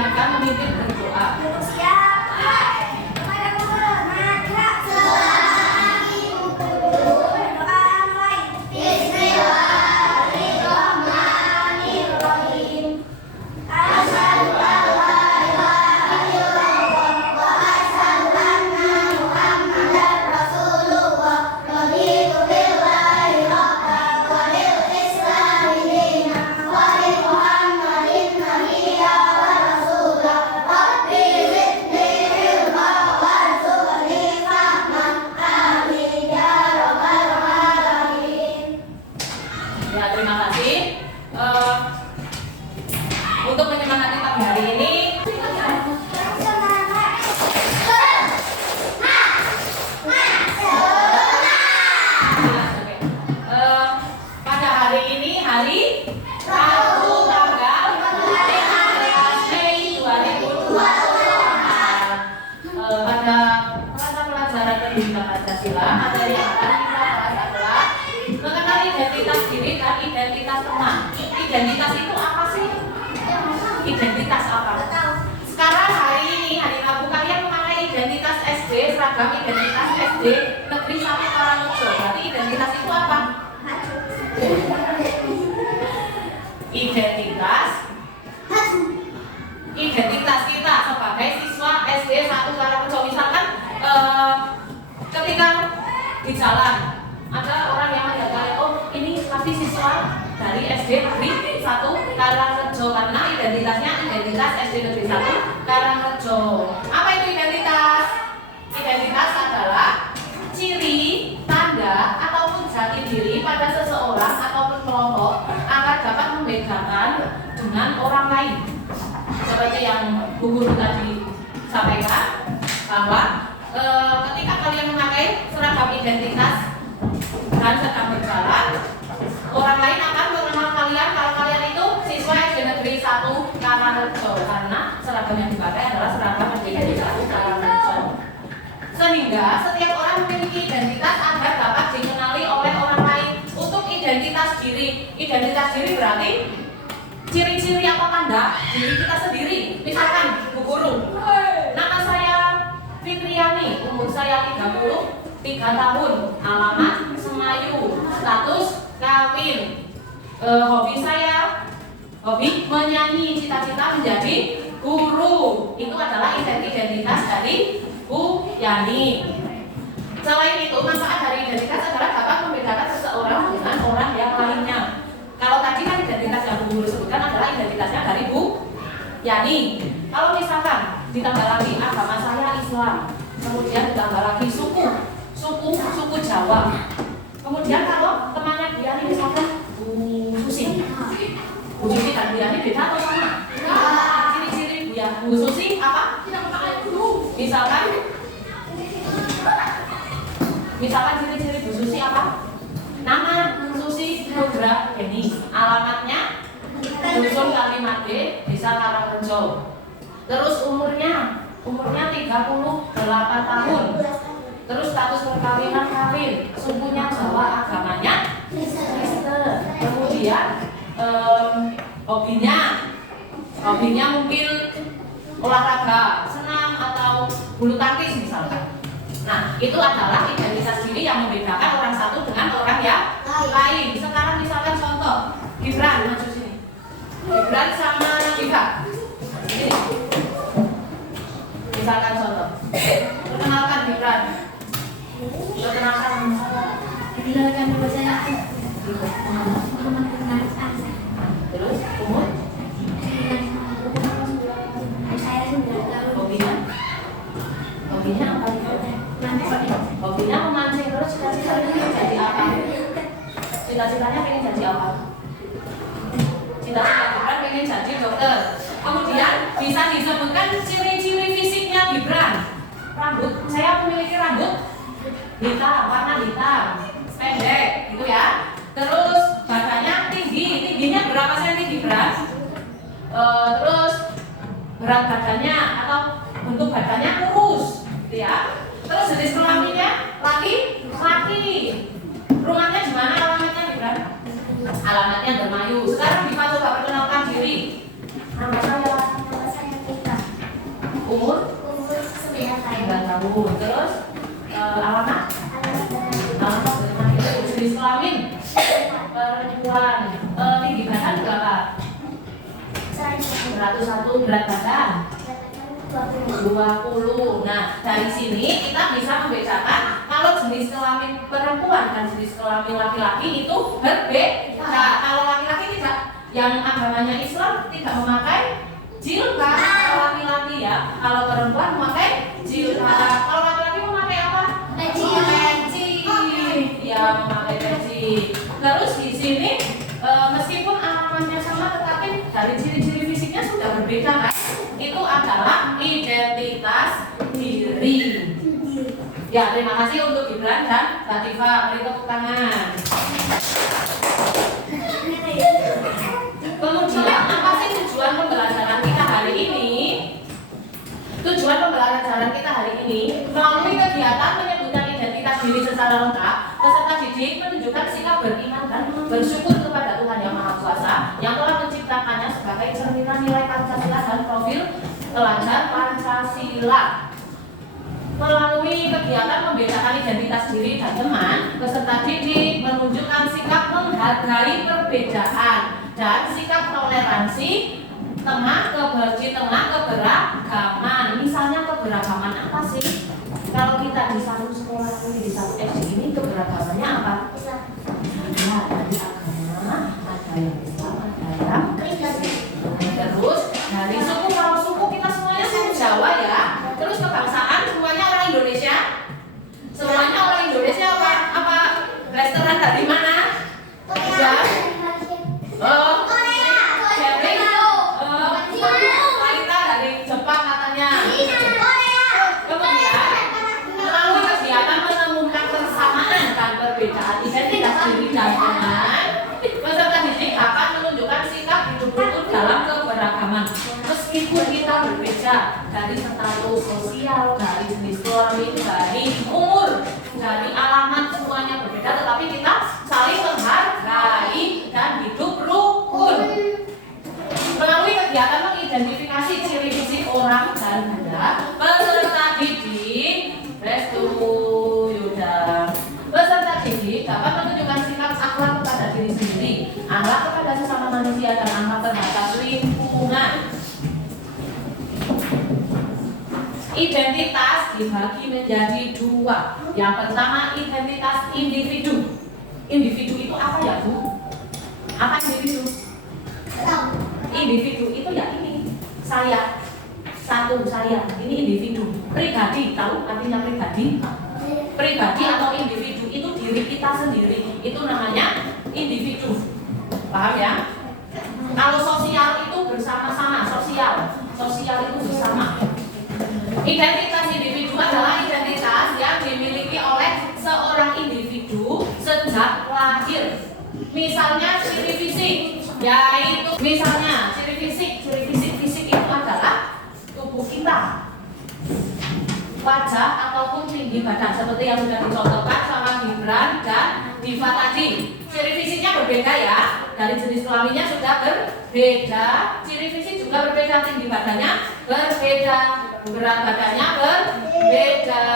yang akan memimpin berdoa. Identitas itu apa sih? Identitas apa? Sekarang hari ini, hari Rabu, kalian memakai identitas SD, seragam identitas SD Negeri 1 Karangrejo. Berarti identitas itu apa? Identitas kita sebagai siswa SD 1 Karangrejo. Misalkan ketika di jalan ada orang yang mengatakan, oh ini pasti siswa dari SD Negeri 1 Karangrejo karena identitasnya identitas SD Negeri 1 Karangrejo. Apa itu identitas? Identitas adalah ciri, tanda, ataupun jati diri pada seseorang ataupun kelompok agar dapat membedakan dengan orang lain. Seperti yang Bu Guru tadi sampaikan bahwa ketika kalian memakai seragam identitas dan sedang berjalan, orang lain akan mengenal kalian kalau kalian itu siswa SD Negeri 1 Karangrejo karena seragam yang dipakai adalah seragam SD Negeri 1 Karangrejo. Sehingga setiap orang memiliki identitas agar dapat dikenali oleh orang lain. Untuk identitas diri, identitas diri berarti ciri-ciri atau tanda diri kita sendiri. Misalkan Bu Guru, nama saya Fitriani, umur saya 33 tahun, alamat Semayu, status kawin, hobi saya, hobi menyanyi, cita-cita menjadi guru. Itu adalah identitas dari Bu Yani. Selain itu, manfaat dari identitas adalah dapat membedakan seseorang dengan orang yang lainnya. Kalau tadi kan identitas yang Bu Guru sebutkan adalah identitasnya dari Bu Yani. Kalau misalkan ditambah lagi agama saya Islam, kemudian ditambah lagi suku Jawa. Kemudian kalau temannya dia ini misalkan Bu Susi dan Bu Yani beda atau sama? Ciri-ciri Bu Susi apa? Misalkan ciri-ciri Bu Susi apa? Nama Susi Nugra Denis, alamatnya Dusun Kalimat D, Desa Karangrejo. Terus umurnya 38 tahun. Terus status perkawinan kawin, sukunya Jawa, agamanya Kristen. Kemudian hobinya mungkin olahraga, senam atau bulu tangkis misalkan. Nah, itu adalah identitas diri yang membedakan orang satu dengan orang yang lain. Sekarang misalkan contoh, Gibran maju sini. Gibran sama Giva. Ini. Misalkan contoh. Perkenalkan Gibran. Perkenalkan nama saya. Terus umur? Saya 9 tahun. Hobinya apa? Hobinya memancing. Terus cita-citanya jadi apa? Cita-citanya pengen jadi apa? Cita-cita Gibran pengen jadi dokter. Kemudian bisa disebutkan ciri-ciri fisiknya Gibran. Rambut, saya memiliki rambut hitam, warna hitam, pendek, gitu ya. Terus badannya tingginya berapa senti Gibran? Terus berat badannya atau bentuk badannya kurus, gitu ya. Terus jenis kelaminnya laki. Rumahnya di mana alamatnya Gibran? Alamatnya Dermayu. Sekarang Diva coba perkenalkan diri. Nama saya umur Umur 9 tahun. 9 tahun. Terus alamat? Alamat jenis kelamin perempuan. Tinggi badan berapa? 101. Berat badan 20. Nah, dari sini kita bisa membedakan kalau jenis kelamin perempuan dan jenis kelamin laki-laki itu berbeda. Kalau laki-laki tidak, yang agamanya Islam tidak memakai jilbab kalau laki-laki ya. Kalau perempuan memakai jilbab. Kalau laki-laki memakai apa? Peci. Ya, memakai peci. Terus di sini meskipun alamatnya sama, tetapi dari ciri-ciri fisiknya sudah berbeda kan? Itu adalah identitas diri. Ya, terima kasih untuk Gibran dan Mbak Tifa. Beri tepuk tangan. Kemudian apa sih tujuan pembelajaran kita hari ini? Tujuan pembelajaran kita hari ini melalui kegiatan menyebutkan identitas diri secara lengkap, peserta didik menunjukkan sikap beriman dan bersyukur kepada Tuhan Yang Maha Kuasa yang telah menciptakannya sebagai cerminan nilai Pancasila dan profil pelajar Pancasila. Melalui kegiatan membedakan identitas diri dan teman, peserta didik menunjukkan sikap menghargai perbedaan dan sikap toleransi di tengah keberagaman. Misalnya keberagaman apa sih? Kalau kita di satu sekolah ini, di satu SD ini, keberagamannya apa? Ya, dari agama, ada yang Islam, ada yang Kristen. Terus dari suku, kalau suku kita semuanya suku Jawa ya. Terus kebangsaan semuanya orang Indonesia. Semuanya orang Indonesia apa? Apa restoran dari mana? Ya. Oh, dari wanita dari Jepang katanya. Kemudian melalui kegiatan menemukan persamaan dan perbedaan identitas diri dan teman, peserta didik akan menunjukkan sikap hidup rukun dalam keberagaman. Meskipun kita berbeda dari status sosial, dari jenis kelamin, dari umur, dari alamat, semuanya berbeda, tetapi kita saling menghargai dan hidup rukun. Melalui kegiatan mengidentifikasi ciri fisik orang dan benda, peserta didik peserta didik dapat menunjukkan sikap akhlak kepada diri sendiri, akhlak kepada sesama manusia, dan akhlak terhadap lingkungan. Identitas dibagi menjadi dua. Yang pertama identitas individu. Individu itu apa ya Bu? Apa individu? Individu itu ya ini, saya, satu saya, ini individu. Pribadi, tahu artinya pribadi? Pribadi atau individu itu diri kita sendiri, itu namanya individu. Paham ya? Kalau sosial itu bersama-sama, sosial itu bersama. Identitas individu adalah identitas yang dimiliki oleh seorang individu sejak lahir. Misalnya ciri fisik, yaitu misalnya ciri fisik itu adalah tubuh kita, wajah ataupun tinggi badan, seperti yang sudah dicontohkan sama Gibran dan Diva tadi. Ciri fisiknya berbeda ya, dari jenis kelaminnya sudah berbeda, ciri fisik juga berbeda, tinggi badannya berbeda, berat badannya berbeda.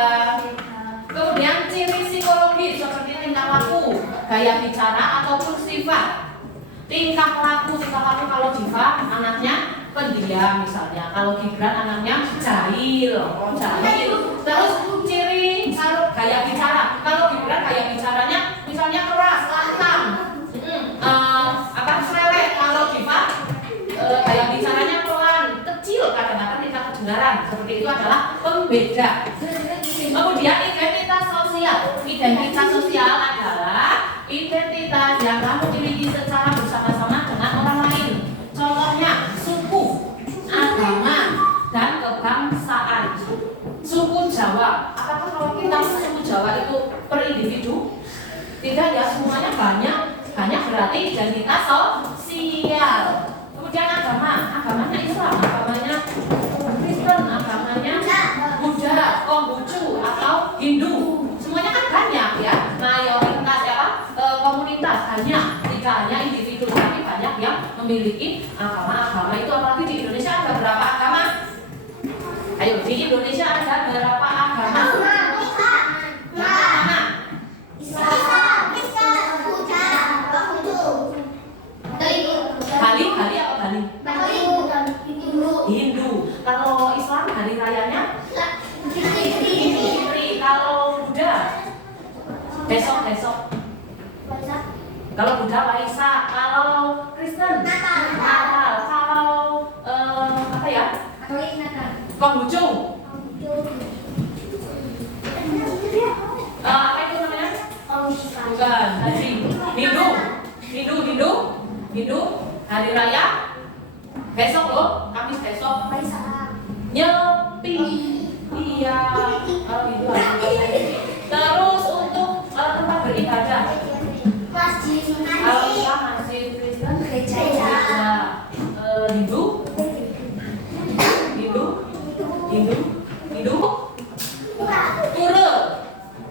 Kemudian ciri psikologi seperti tingkah laku, gaya bicara ataupun sifat. Tingkah laku kalau Diva anaknya pendiam misalnya, kalau Gibran anaknya jahil. Terus ciri gaya bicara, kalau Gibran gaya bicaranya misalnya keras, lantang, selelek. Kalau Diva gaya bicaranya pelan, kecil, kadang-kadang tidak kedengaran. Seperti itu adalah pembeda. Kemudian identitas sosial adalah identitas yang kamu miliki secara bersama-sama dengan orang lain. Contohnya suku, agama, dan kebangsaan. Suku Jawa, apakah kalau kita suku Jawa itu per individu? Tidak ya, semuanya banyak berarti identitas sosial. Kemudian agamanya Islam, agamanya Kristen, agamanya Buddha, Konghucu atau Hindu. Semuanya kan banyak ya, mayoritas ya, komunitas banyak. Tidak hanya individu, tapi banyak yang memiliki agama itu. Apalagi di Indonesia ada berapa agama? Ayo, di Indonesia ada berapa agama? Mana? Bali apa Bali? Hindu. Kalau Islam hari rayanya? Fitri. Kalau Buddha? Besok. Kalau Buddha Waisak. Kalau Kristen? Natal. Kalau apa ya? Konghucu. Apa itu namanya? Bukan. Hindu. Hari raya besok loh, Kamis besok. Nyepi. Iya. Kalau itu terus untuk tempat beribadah. Kalau Islam masjid, Kristen gereja. Hindu.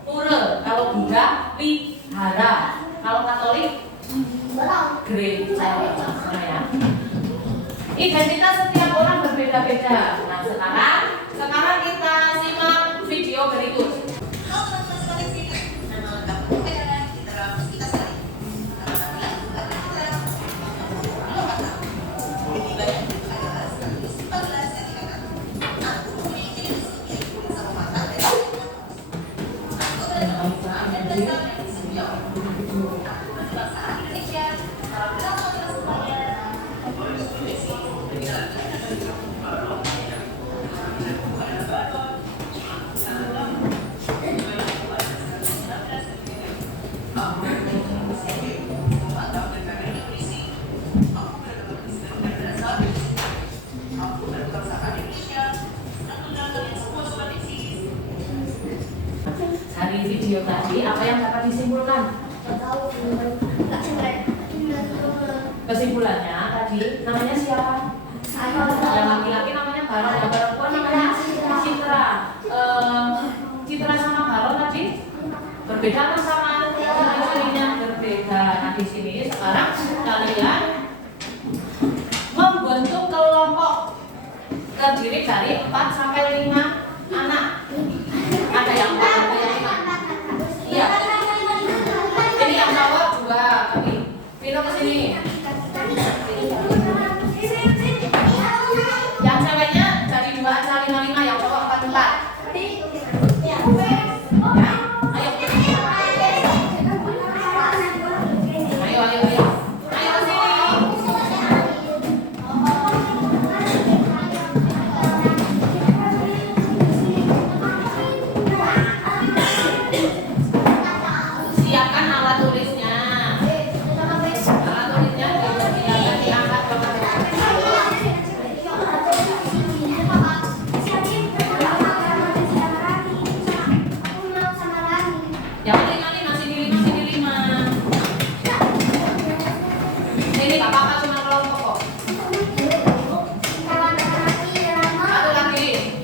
Pura. Kalau Buddha wihara. Kalau Katolik gereja. Ya. Identitas setiap orang berbeda-beda. Nah, sekarang kita simak video berikut. Dari video tadi, apa yang dapat disimpulkan? Kesimpulannya tadi, namanya siapa? Yang laki-laki namanya Baron, yang perempuan namanya Citra. Citra sama Baron tadi berbeda kan sama cirinya berbeda. Nah di sini sekarang kalian membentuk kelompok terdiri dari 4 sampai 5 anak. Ada yang 4, ada yang 5. Iya. Ini yang cowok 2, tapi Vino kesini. Yang ceweknya dari 2 aja 5, yang cowok 4. Ya, ayo. Ayo kesini. Siapkan alat tulisnya. Alat tulisnya diangkat Jangan 5, sini 5. Ini gak apa-apa, cuma kelompok kok. Satu lagi.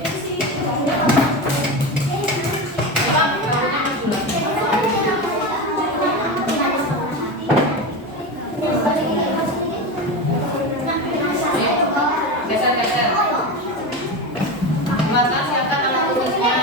Coba rambutnya maju lagi. Geser. Maka siapkan alat tulisnya.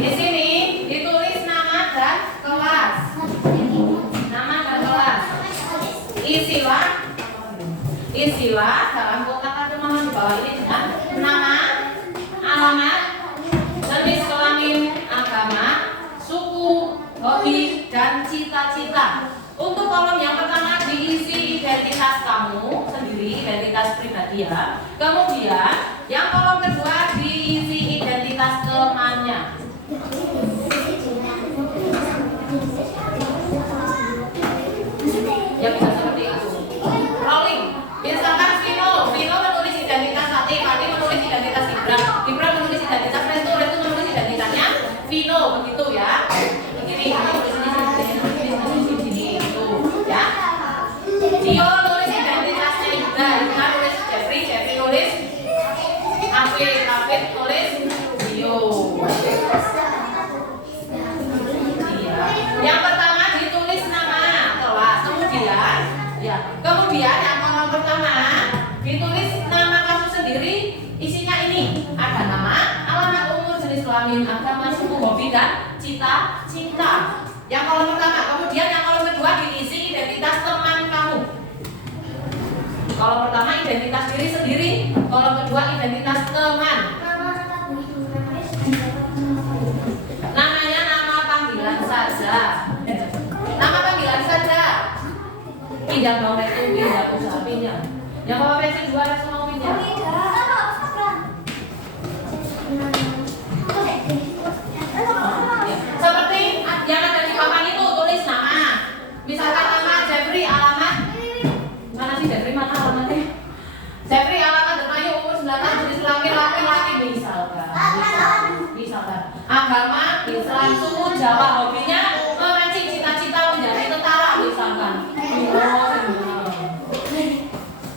Di sini ditulis nama dan kelas. Isilah dalam kotak kartu nomor di bawah ini dengan nama, alamat, jenis kelamin, agama, suku, hobi, dan cita-cita. Untuk kolom yang pertama diisi identitas kamu sendiri, identitas pribadi ya. Kemudian yang kolom kedua diisi identitas temannya. Ya bisa seperti itu. Rolling. Misalkan Vino menulis identitas Hati menulis identitas Ibra menulis identitas Restu menulis identitasnya Vino, begitu ya. Begini, tulis di sini. kelamin, agama, suku, hobi, dan cita-cita. Yang kolom pertama. Kemudian yang kolom kedua diisi identitas teman kamu. Kolom pertama identitas diri sendiri, kolom kedua identitas teman. Namanya nama panggilan saja. Nama panggilan saja. Pinjam dong itu, pinjam usaha pinjam. Yang bawa pensi 2 yang mau pinjam. Seperti yang ada di papan itu, tulis nama. Misalkan nama Jeffrey, alamat mana sih Jeffrey, mana alamatnya? Jeffrey alamat Demayu, umur 9 tahun, jenis kelamin laki-laki, misalkan agama Islam, suku Jawa, hobinya memancing, cita-cita menjadi tentara, misalkan.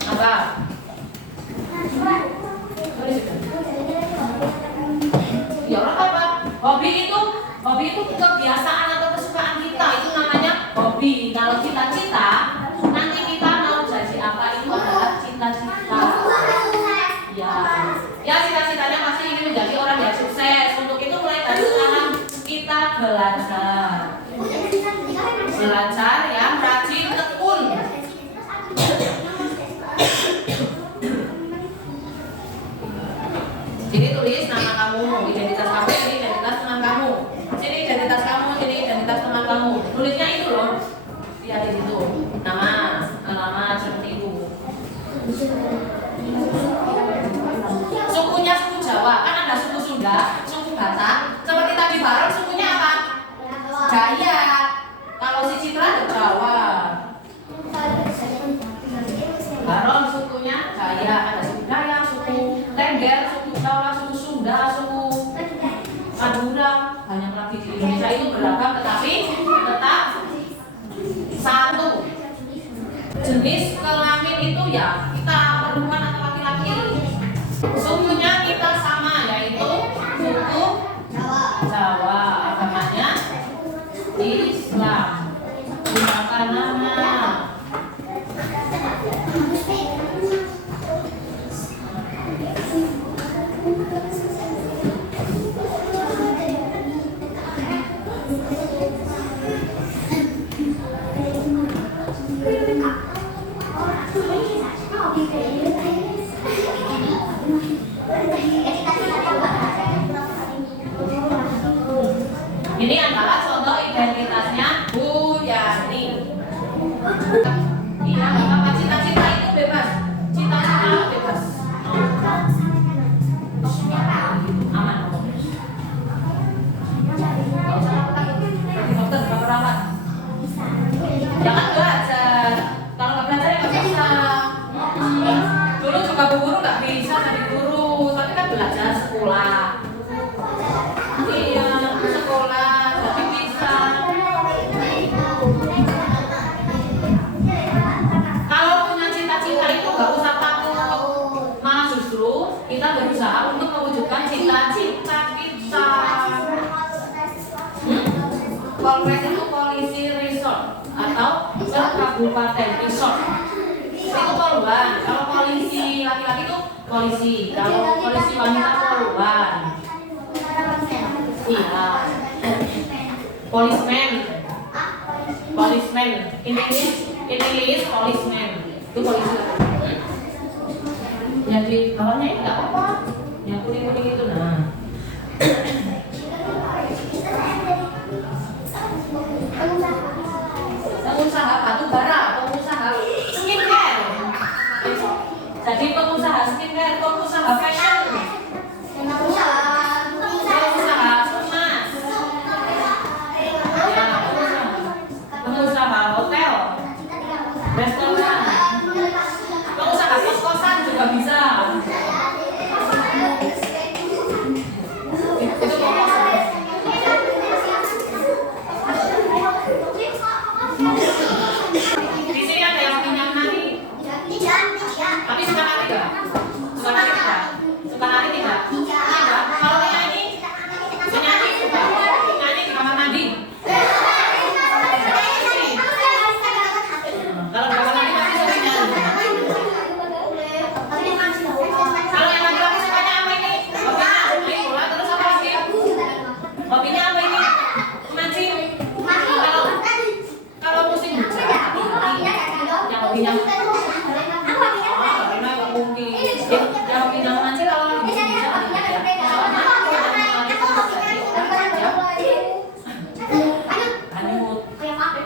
Apa? Ya orang apa? Hobi itu kebiasaan atau kesukaan kita, itu namanya hobi. Kalau cita-cita, nanti kita mau jadi apa, itu adalah cita-cita. Ya cita-citanya pasti ingin menjadi orang yang sukses. Untuk itu mulai dari sekarang kita belajar yang rajin, tekun. Jadi tulis nama kamu, identitas kamu, ini identitas teman kamu. Sini identitas kamu, sini identitas teman kamu. Tulisnya itu loh. Lihat di situ. Nama, alamat seperti itu. Sukunya suku Jawa, kan ada suku Sunda, suku Batak. Seperti tadi Baron, sukunya apa? Dayak. Kalau si Citra Jawa. Baron sukunya Dayak, ada suku Dayak, suku Tengger, suku Jawa, suku Sunda, suku Madura. Banyak lagi di Indonesia, itu beragam tetapi tetap satu. Jenis kelamin itu ya kita perempuan atau laki-laki. Sukunya kita sama, yaitu suku Jawa. Agamanya Islam. Gunakan nama. Ini adalah contoh identitasnya Bu Yani. Iya, apa cita-cita itu bebas. Cita-cita bebas. Aman. Gak usah takut. Jadi dokter gak perawat. Jangan belajar. Kalau nggak belajar ya nggak bisa. Dulu juga Bu Guru nggak bisa jadi guru, tapi kan belajar sekolah. Iya, sekolah jadi bisa. Kalau punya cita-cita itu nggak usah takut, malah justru kita berusaha untuk mewujudkan cita-cita kita. Polres itu polisi resort atau kabupaten resort. Itu poluan. Kalau polisi laki-laki itu polisi, kalau polisi wanita poluan. Iya. Policeman. Intilis policeman. Itu polisi. Yang di bawahnya ini nggak apa-apa. Yang kuning-kuning itu nah. Pengusaha batu bara, pengusaha skincare. Jadi pengusaha skincare, pengusaha fashion, pengusaha emas, ya, pengusaha hotel, restoran, pengusaha kos-kosan juga bisa.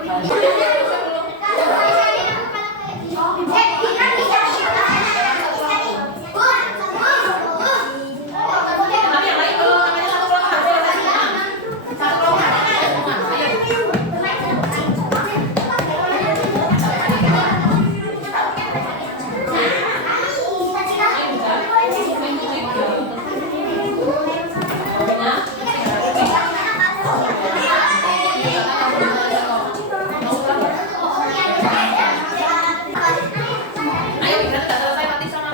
Tapi yang lain belum, namanya satu kelompok. Satu kelompok. Ayo. Ayo, kita sudah selesai mati sama.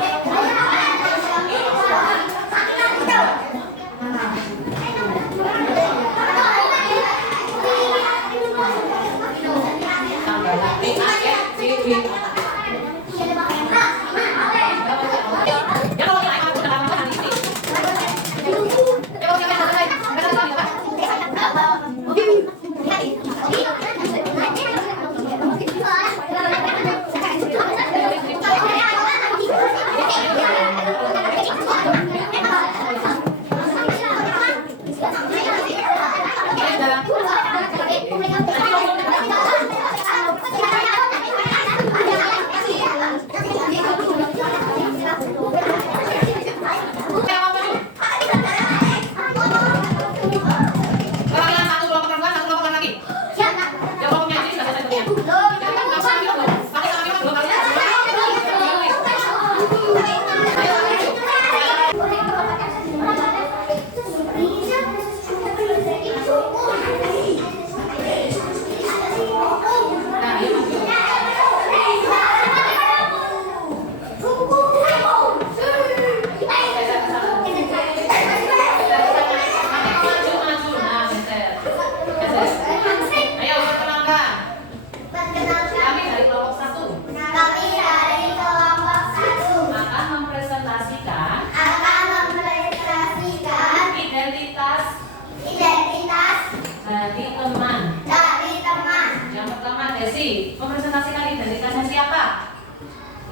Mempresentasikan identitasnya siapa?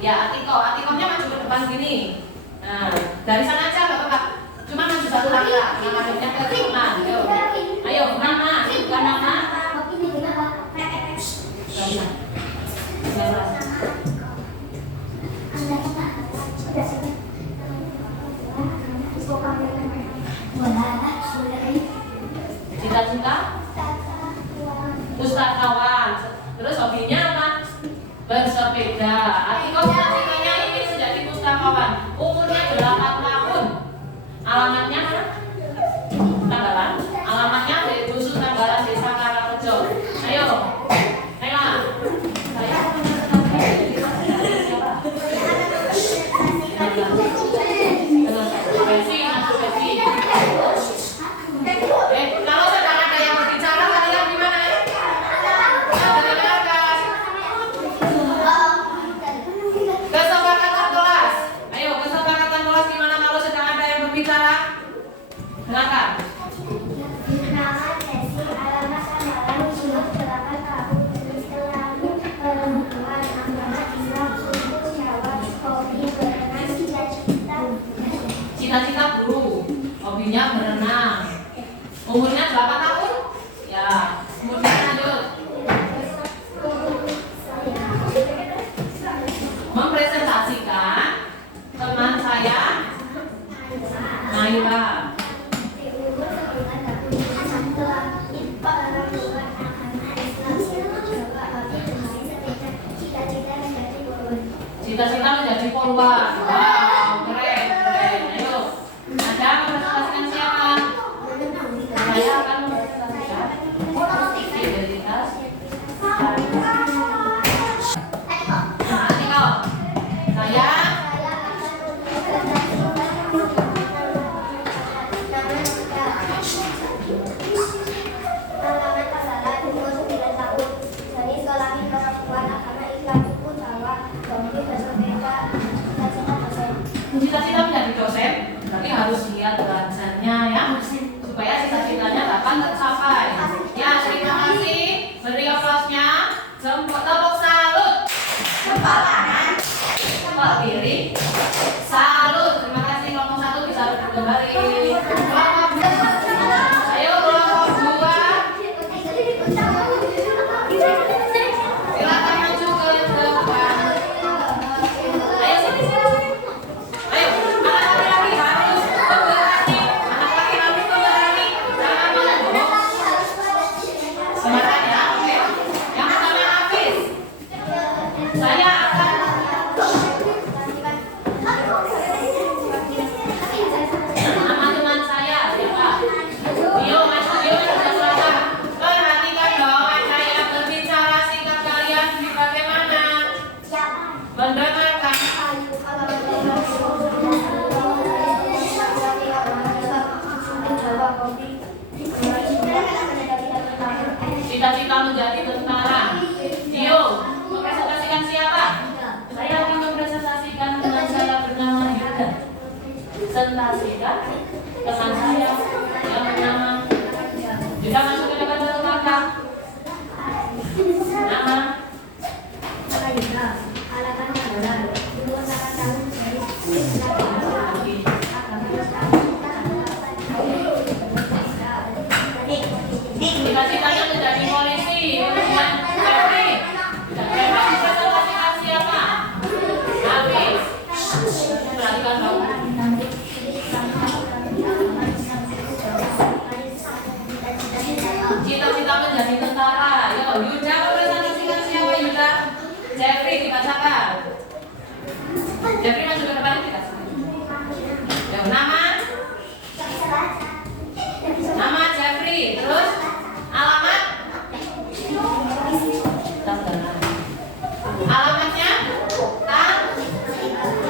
Ya, Atikohnya maju ke depan gini. Nah, dari sana aja nggak apa-apa. Cuma maju satu langkah, yang madepnya ke teman. Ayo, nama, bukan nama. Cita-cita? Pustakawan. Terus hobinya apa? Bersepeda. Atiko cita-citanya ingin menjadi pustakawan. Umurnya 8 tahun. Alamatnya Tanggalan. Alamatnya di Dusun Tanggalan, Desa Karangrejo. Ayo, Nela. Saya kalau sedang ada yang berbicara, kalian gimana? Kesepakatan kelas. Ayo, kesepakatan kelas gimana kalau sedang ada yang berbicara? Silakan. Cita-cita guru, hobinya berenang. Umurnya 8 tahun? Ya, kemudian lanjut. Mempresentasikan teman saya Naila. Cita-cita menjadi polwan. Wow, keren, keren. Ayo, Anda mempresentasikan siapa? Saya akan mempresentasikan identitas Atiko. Saya cita-cita menjadi dosen, berarti harus lihat belajarnya ya, supaya cita-citanya dapat tercapai. Ya, terima kasih. Beri aplausnya. Tepuk salut. Jempol kanan, jempol kiri. Salut. Terima kasih. Kelompok 1 bisa duduk kembali. Kelompok 2. Ayo kelompok 2. Jeffrey maju ke depan kita. Ya, nama Jeffrey, terus alamat, alamatnya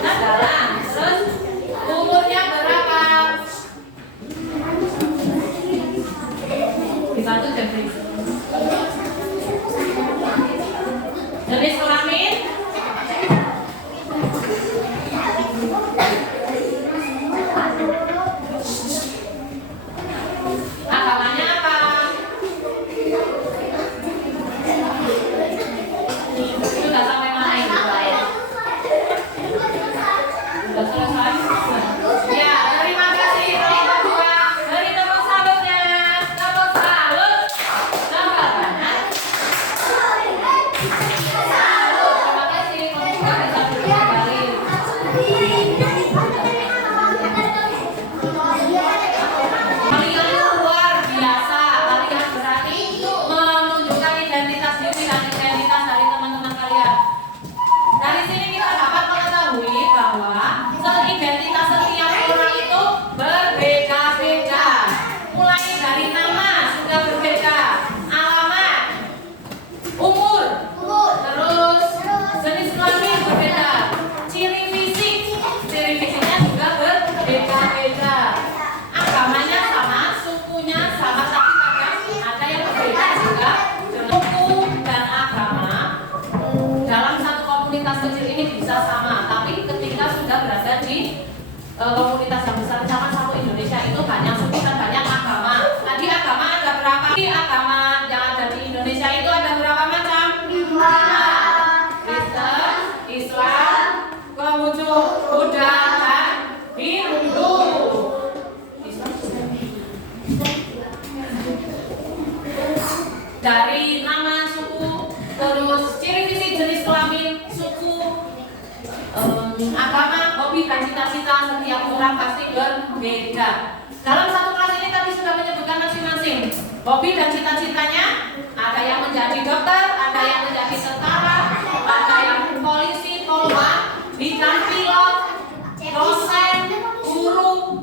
Tangerang, terus umurnya berapa? Dibantu Jeffrey. Jenis kelamin, agamanya apa? Sudah sampai mana ini? Sudah selesai? Ya, terima kasih. Yang kedua, dari tepuk salutnya. Tepuk salut. Tambah banyak. Terima kasih. Membuka bisa duduk kembali. Kalian luar biasa. Kalian berani menunjukkan identitas diri dan identitas dari teman-teman kalian. Dari sini kita dapat mengetahui bahwa identitas setiap orang itu berbeda-beda. Mulai dari nama sudah berbeda, alamat, umur, terus jenis kelamin berbeda, ciri fisiknya juga berbeda-beda. Agamanya sama, sukunya sama, tapi kadang ada yang berbeda juga. Suku dan agama dalam satu komunitas kecil ini bisa sama, tapi ketika sudah berada di komunitas yang besar sama satu Indonesia itu banyak suku dan banyak agama. Tadi agama ada berapa? Di agama yang ada di Indonesia itu ada berapa macam? 5. Kristen, Islam, Konghucu, Buddha, dan Hindu. Dari nama, suku, terus ciri fisik, jenis kelamin, suku, agama, hobi dan cita-cita setiap orang pasti berbeda. Dalam satu kelas ini tadi sudah menyebutkan masing-masing hobi dan cita-citanya. Ada yang menjadi dokter, ada yang menjadi tentara, ada yang polisi, poluan, bidang pilot, dosen, guru,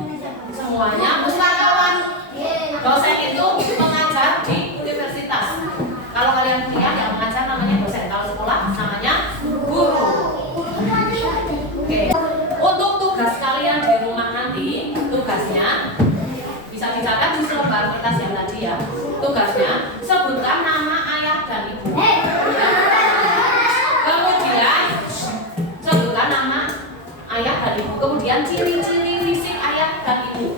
semuanya pustakawan. Dosen itu mengajar di universitas. Kalau kalian lihat yang mengajar namanya dosen, kalau sekolah namanya guru. Oke. Untuk tugas kalian di rumah nanti, tugasnya bisa dicatat di selebar kertas yang tadi ya. Tugasnya sebutkan nama ayah dan ibu. Kemudian sebutkan nama ayah dan ibu. Kemudian ciri-ciri fisik ayah dan ibu.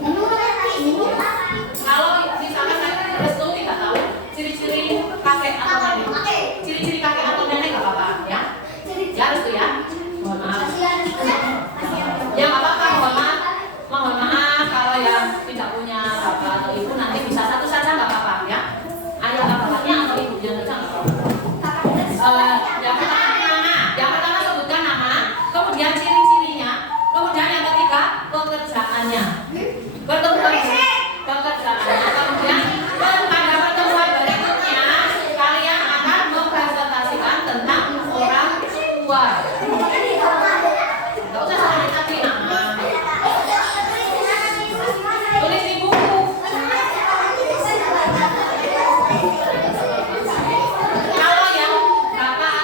Kalau misalkan Restu tidak tahu ciri-ciri kakek atau nenek, ciri-ciri kakek atau nenek nggak apa-apa ya. Ya Restu ya. Mohon maaf. Ya nggak apa-apa, mohon maaf kalau yang tidak punya bapak atau ibu nanti bisa satu saja nggak apa-apa ya. Ayah bapaknya atau ibunya saja nggak apa-apa. Yang pertama sebutkan nama, kemudian ciri-cirinya, kemudian yang ketiga pekerjaannya. Pekerjaannya, kemudian pada pertemuan berikutnya kalian akan mempresentasikan tentang orang tua. Nggak usah seperti tadi nama. Tulis di buku. Kalau yang kakak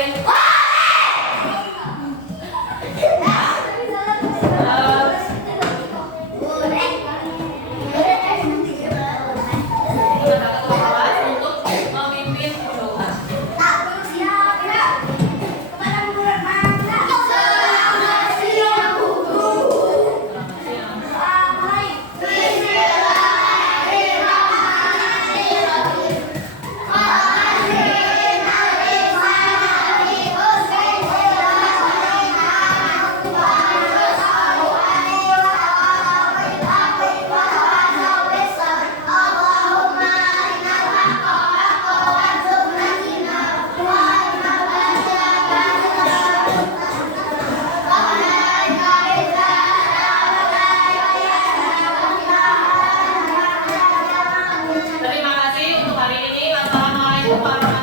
boleh. Untuk memimpin doa. Terima kasih untuk hari ini. Wassalamualaikum warahmatullahi wabarakatuh.